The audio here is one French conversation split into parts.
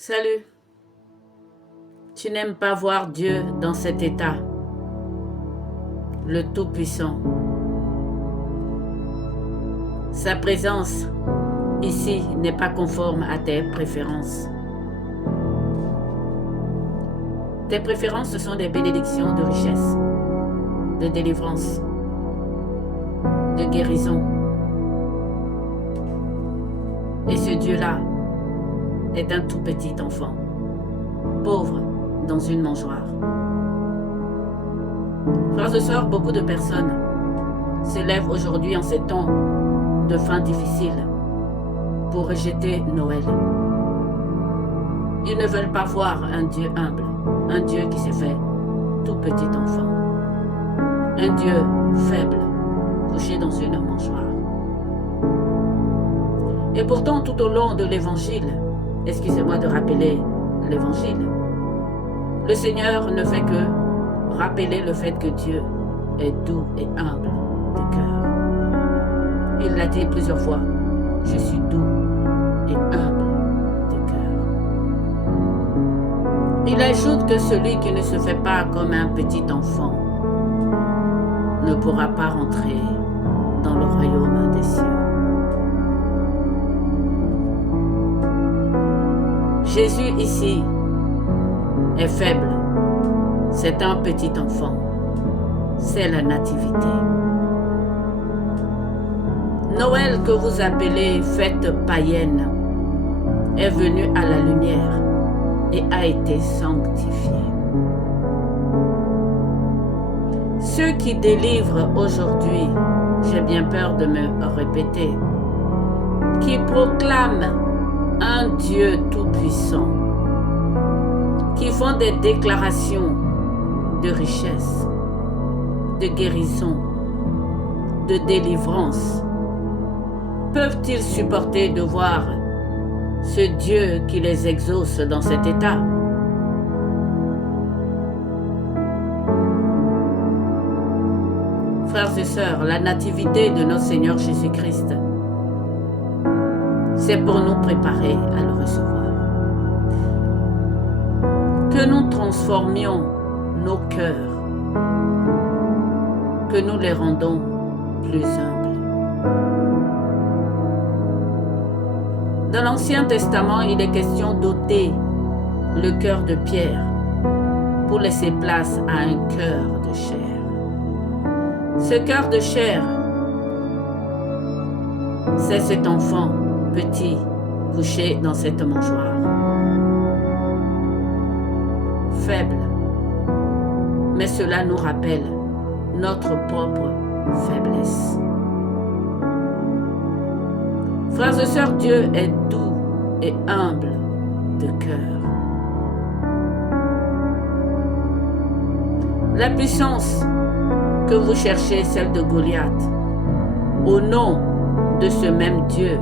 Salut. Tu n'aimes pas voir Dieu dans cet état, le Tout-Puissant. Sa présence ici n'est pas conforme à tes préférences. Tes préférences, ce sont des bénédictions de richesse, de délivrance, de guérison. Et ce Dieu-là est un tout petit enfant, pauvre dans une mangeoire. Frères et sœurs, beaucoup de personnes se lèvent aujourd'hui en ces temps de fin difficiles pour rejeter Noël. Ils ne veulent pas voir un Dieu humble, un Dieu qui s'est fait tout petit enfant, un Dieu faible, couché dans une mangeoire. Et pourtant, tout au long de l'évangile, excusez-moi de rappeler l'évangile, le Seigneur ne fait que rappeler le fait que Dieu est doux et humble de cœur. Il l'a dit plusieurs fois, je suis doux et humble de cœur. Il ajoute que celui qui ne se fait pas comme un petit enfant ne pourra pas rentrer dans le royaume des cieux. Jésus ici est faible, c'est un petit enfant, c'est la nativité. Noël que vous appelez fête païenne est venu à la lumière et a été sanctifié. Ceux qui délivrent aujourd'hui, j'ai bien peur de me répéter, qui proclament un Dieu tout-puissant, qui font des déclarations de richesse, de guérison, de délivrance, peuvent-ils supporter de voir ce Dieu qui les exauce dans cet état? Frères et sœurs, la nativité de notre Seigneur Jésus-Christ, c'est pour nous préparer à le recevoir. Que nous transformions nos cœurs, que nous les rendons plus humbles. Dans l'Ancien Testament, il est question d'ôter le cœur de pierre pour laisser place à un cœur de chair. Ce cœur de chair, c'est cet enfant petit couché dans cette mangeoire. Faible, mais cela nous rappelle notre propre faiblesse. Frères et sœurs, Dieu est doux et humble de cœur. La puissance que vous cherchez, celle de Goliath, au nom de ce même Dieu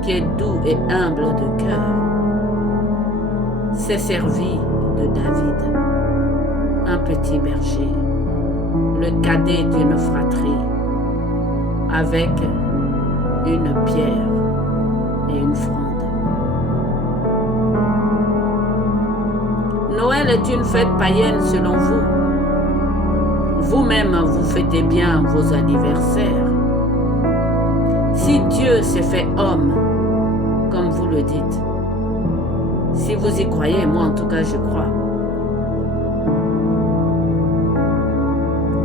qui est doux et humble de cœur, s'est servi de David, un petit berger, le cadet d'une fratrie, avec une pierre et une fronde. Noël est une fête païenne selon vous. Vous-même, vous fêtez bien vos anniversaires. Si Dieu s'est fait homme, comme vous le dites, si vous y croyez, moi en tout cas je crois,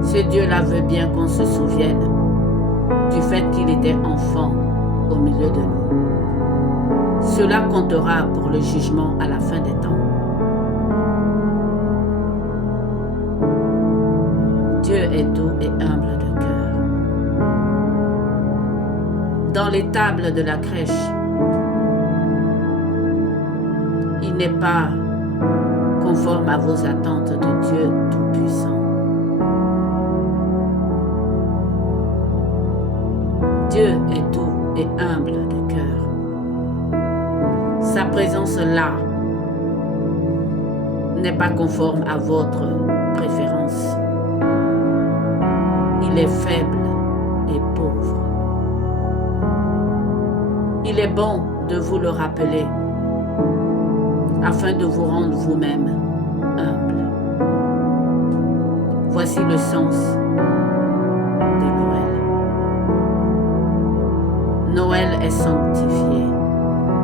ce Dieu-là veut bien qu'on se souvienne du fait qu'il était enfant au milieu de nous. Cela comptera pour le jugement à la fin des temps. Dieu est doux et humble de cœur. Dans les tables de la crèche, il n'est pas conforme à vos attentes de Dieu Tout-Puissant. Dieu est doux et humble de cœur. Sa présence là n'est pas conforme à votre préférence. Il est faible et pauvre. Il est bon de vous le rappeler afin de vous rendre vous-même humble. Voici le sens de Noël. Noël est sanctifié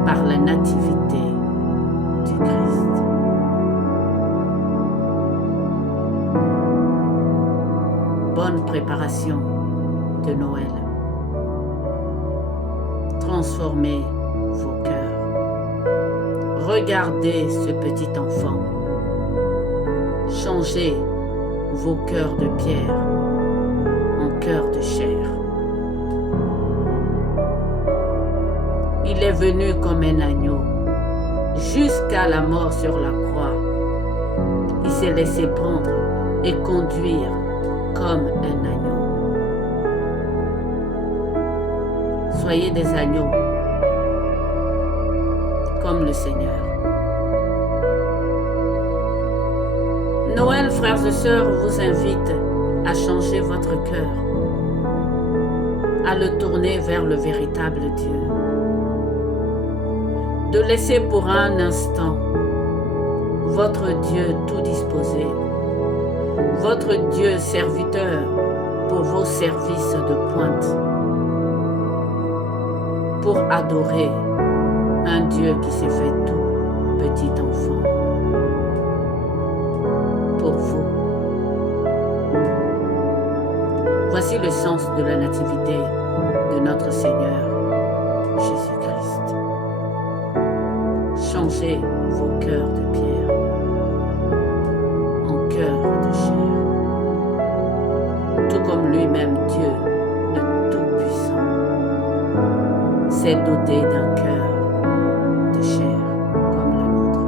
par la nativité du Christ. Bonne préparation de Noël. Transformez vos cœurs. Regardez ce petit enfant. Changez vos cœurs de pierre en cœurs de chair. Il est venu comme un agneau jusqu'à la mort sur la croix. Il s'est laissé prendre et conduire comme un agneau. Soyez des agneaux comme le Seigneur. Noël, frères et sœurs, vous invite à changer votre cœur, à le tourner vers le véritable Dieu, de laisser pour un instant votre Dieu tout disposé, votre Dieu serviteur pour vos services de pointe, pour adorer un Dieu qui s'est fait tout petit enfant pour vous. Voici le sens de la nativité de notre Seigneur Jésus-Christ. Changez vos cœurs de pierre en cœurs de chair, tout comme lui-même Dieu, le Tout-Puissant, s'est doté d'un cœur de chair comme le nôtre.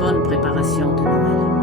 Bonne préparation de Noël.